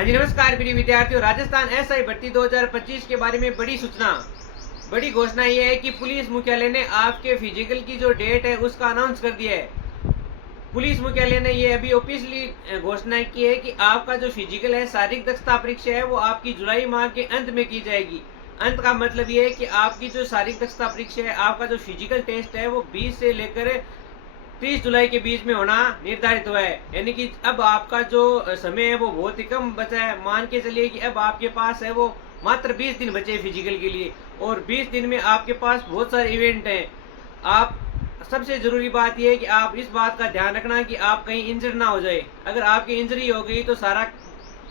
हाँ जी नमस्कार प्रिय विद्यार्थियों। राजस्थान एसआई भर्ती 2025 के बारे में बड़ी घोषणा ये है कि पुलिस मुख्यालय ने आपके फिजिकल की जो डेट है उसका अनाउंस कर दिया है। पुलिस मुख्यालय ने ये अभी ऑफिशियली घोषणा की है कि आपका जो फिजिकल है, शारीरिक दक्षता परीक्षा है, वो आपकी जुलाई माह के अंत में की जाएगी। अंत का मतलब ये है कि आपकी जो शारीरिक दक्षता परीक्षा है, आपका जो फिजिकल टेस्ट है, वो 20 से लेकर 30 जुलाई के बीच में होना निर्धारित हुआ है। यानी कि अब आपका जो समय है वो बहुत ही कम बचा है। मान के चलिए कि अब आपके पास है वो मात्र 20 दिन बचे हैं फिजिकल के लिए, और 20 दिन में आपके पास बहुत सारे इवेंट हैं। आप सबसे जरूरी बात यह है कि आप इस बात का ध्यान रखना कि आप कहीं इंजर ना हो जाए। अगर आपकी इंजरी हो गई तो सारा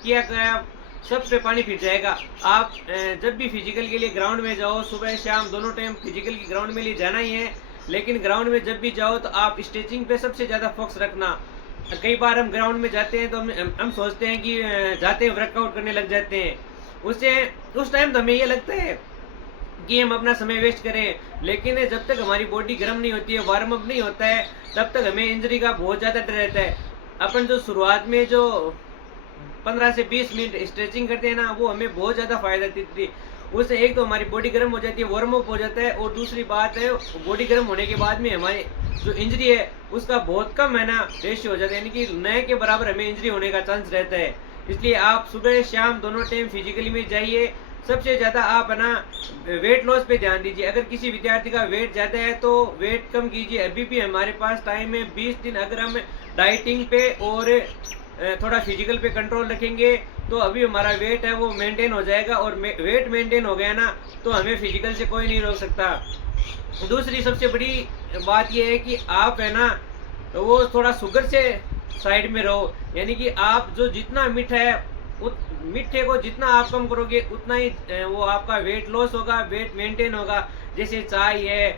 किया गया सब पे पानी फिर जाएगा। आप जब भी फिजिकल के लिए ग्राउंड में जाओ, सुबह शाम दोनों टाइम फिजिकल की ग्राउंड में लिए जाना ही है, लेकिन ग्राउंड में जब भी जाओ तो आप स्ट्रेचिंग पे सबसे ज़्यादा फोकस रखना। कई बार हम ग्राउंड में जाते हैं तो हम सोचते हैं कि जाते हैं वर्कआउट करने लग जाते हैं, उससे उस टाइम तो हमें ये लगता है कि हम अपना समय वेस्ट करें, लेकिन जब तक हमारी बॉडी गर्म नहीं होती है, वार्म अप नहीं होता है, तब तक हमें इंजरी का बहुत ज़्यादा डर रहता है। अपन जो शुरुआत में जो 15 से 20 मिनट स्ट्रेचिंग करते हैं ना, वो हमें बहुत ज़्यादा फायदा देती है। उससे एक तो हमारी बॉडी गर्म हो जाती है, वार्म अप हो जाता है, और दूसरी बात है बॉडी गर्म होने के बाद में हमारी जो इंजरी है उसका बहुत कम है ना रेशियो हो जाता है, यानी कि नए के बराबर हमें इंजरी होने का चांस रहता है। इसलिए आप सुबह शाम दोनों टाइम फिजिकली में जाइए। सबसे ज़्यादा आप है ना वेट लॉस पे ध्यान दीजिए। अगर किसी विद्यार्थी का वेट ज़्यादा है तो वेट कम कीजिए। अभी भी हमारे पास टाइम है 20 दिन। अगर हम डाइटिंग पे और थोड़ा फिजिकल पे कंट्रोल रखेंगे तो अभी हमारा वेट है वो मेंटेन हो जाएगा, और वेट मेंटेन हो गया ना तो हमें फिजिकल से कोई नहीं रोक सकता। दूसरी सबसे बड़ी बात यह है कि आप है ना वो थोड़ा शुगर से साइड में रहो, यानी कि आप जो जितना मीठा है मीठे को जितना आप कम करोगे उतना ही वो आपका वेट लॉस होगा, वेट मेंटेन होगा। जैसे चाय है,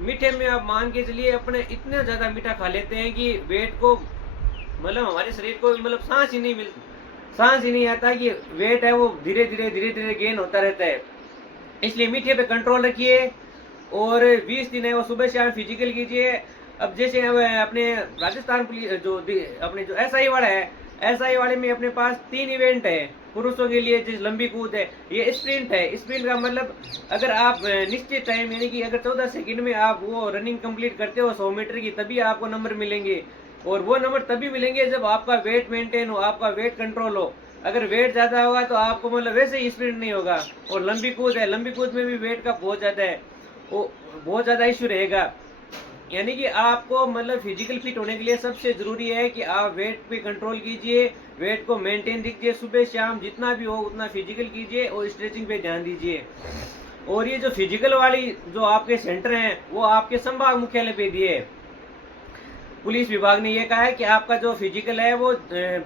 मीठे में आप मान के चलिए अपने इतना ज़्यादा मीठा खा लेते हैं कि वेट को मतलब हमारे शरीर को मतलब सांस ही नहीं आता कि वेट है वो धीरे धीरे गेन होता रहता है। इसलिए मीठे पे कंट्रोल रखिए, और 20 दिन है वो सुबह शाम फिजिकल कीजिए। अब जैसे अब अपने राजस्थान पुलिस अपने जो एसआई वाला है, एसआई वाले में अपने पास 3 इवेंट है पुरुषों के लिए। जैसे लंबी कूद है, ये स्प्रिंट है। स्प्रिंट का मतलब अगर आप निश्चित टाइम यानी कि अगर 14 सेकंड में आप वो रनिंग कंप्लीट करते हो 100 मीटर की, तभी आपको नंबर मिलेंगे, और वो नंबर तभी मिलेंगे जब आपका वेट मेंटेन हो, आपका वेट कंट्रोल हो। अगर वेट ज़्यादा होगा तो आपको मतलब वैसे ही स्प्रिंट नहीं होगा। और लंबी कूद है, लंबी कूद में भी वेट का बहुत ज़्यादा है, वो बहुत ज़्यादा इश्यू रहेगा। यानी कि आपको मतलब फिजिकल फिट होने के लिए सबसे ज़रूरी है कि आप वेट पे कंट्रोल कीजिए, वेट को मेंटेन रखिए। सुबह शाम जितना भी हो उतना फिजिकल कीजिए और स्ट्रेचिंग पे ध्यान दीजिए। और ये जो फिजिकल वाली जो आपके सेंटर हैं वो आपके संभाग मुख्यालय पे दिए। पुलिस विभाग ने यह कहा है कि आपका जो फिजिकल है वो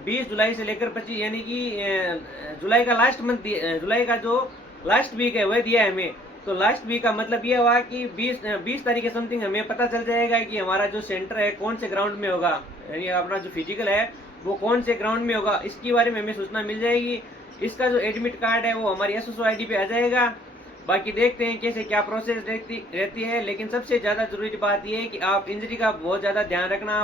20 जुलाई से लेकर 25 यानी कि जुलाई का लास्ट मंथ, जुलाई का जो लास्ट वीक है वह दिया है हमें। तो लास्ट वीक का मतलब ये हुआ कि 20 तारीख के समथिंग हमें पता चल जाएगा कि हमारा जो सेंटर है कौन से ग्राउंड में होगा, यानी अपना जो फिजिकल है वो कौन से ग्राउंड में होगा, इसके बारे में हमें सूचना मिल जाएगी। इसका जो एडमिट कार्ड है वो हमारी एसएसओ आईडी पे आ जाएगा। बाकी देखते हैं कैसे क्या प्रोसेस रहती है, लेकिन सबसे ज़्यादा जरूरी बात यह है कि आप इंजरी का बहुत ज़्यादा ध्यान रखना।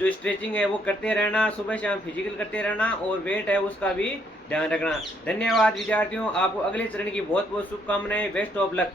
जो स्ट्रेचिंग है वो करते रहना, सुबह शाम फिजिकल करते रहना, और वेट है उसका भी ध्यान रखना। धन्यवाद विद्यार्थियों, आपको अगले चरण की बहुत बहुत शुभकामनाएं। Best of luck.